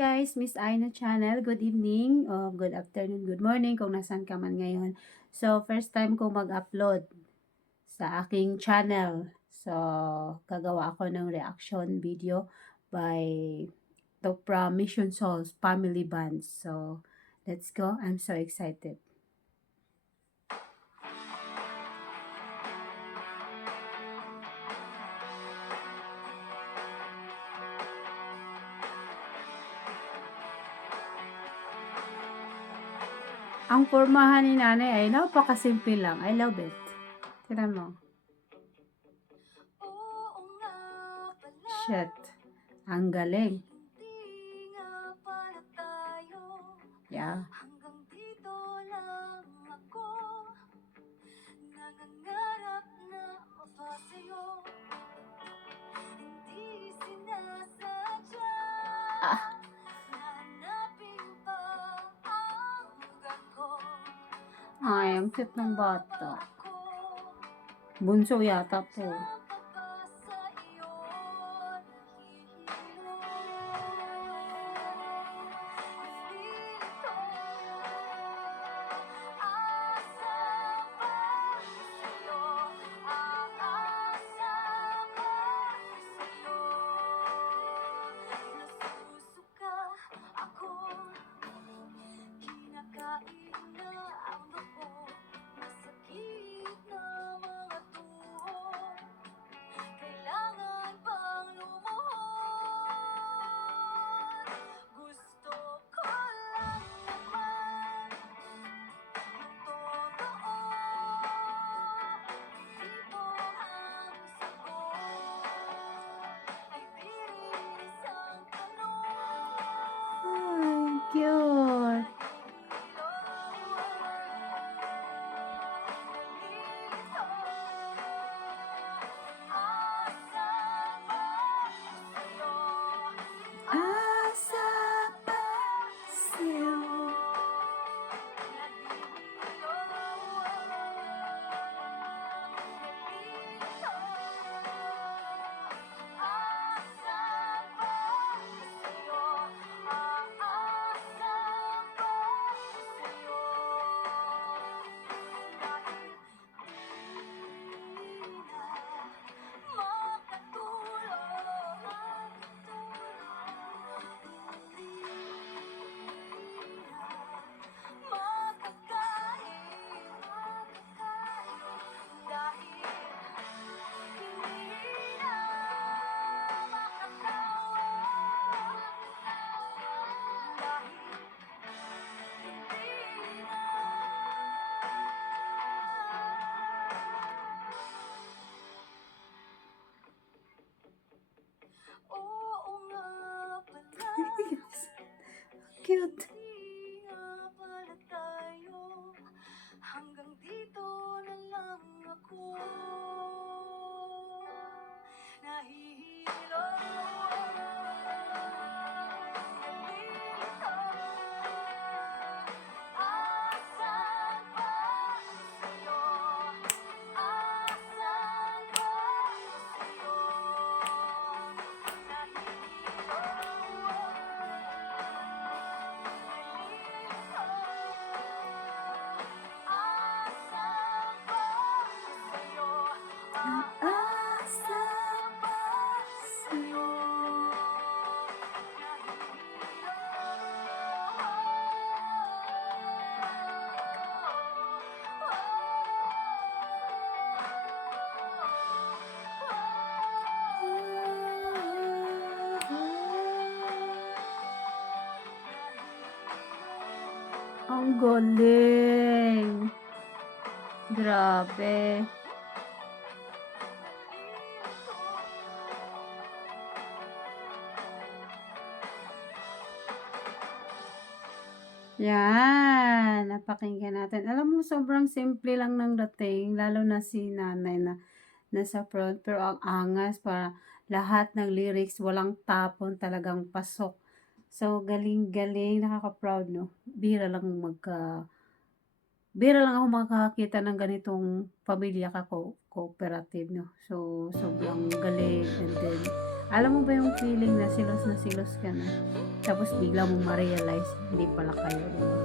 guys, Miss Aina Channel. Good evening, o good afternoon, good morning kung nasan ka man ngayon. So, first time ko mag-upload sa aking channel. So, gagawa ako ng reaction video by from Mission Souls Family Band. So, let's go. I'm so excited. Ang pormahan ni nanay ay napakasimple lang. I love it. Tignan mo. Shit. Ang galing. Yeah. Hanggang dito lang ako, nangangarap na mapasayo, hindi sinasadya, hanapin pa ang hanggang ko. Ay, ang cute ng bata. Bunso yata po. Cute. Cute. Hanggang dito na lang ako, nahihilo. Ang galing. Grabe. Yan, napakinggan natin. Alam mo, sobrang simple lang ng dating, lalo na si nanay na nasa front, pero ang angas para lahat ng lyrics, walang tapon, talagang pasok. So, galing-galing, nakaka-proud, no? Bira lang ako makakakita ng ganitong pamilya ka cooperative, no? So, sobrang galing, and then, Alam mo ba yung feeling na silos ka na? Tapos bigla mong ma-realize, hindi pala kayo.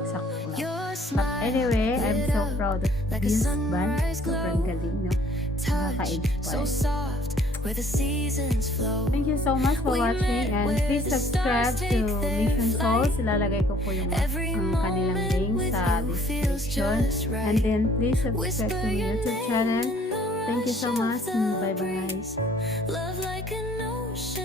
Sakto lang. Your But smile anyway, I'm so proud of like a this band. sunrise Sobrang glow. galing, no? Touch so Nakaka-inspire. soft where the seasons flow. Thank you so much for We watching met and where please the subscribe stars to take Mission their Souls. flight. Ilalagay ko po yung Every kanilang link moment sa with you feels description. just right. And then please subscribe Whisper to my your YouTube name channel. in the Thank you so rush much. of the Bye bye. breeze. Love like an ocean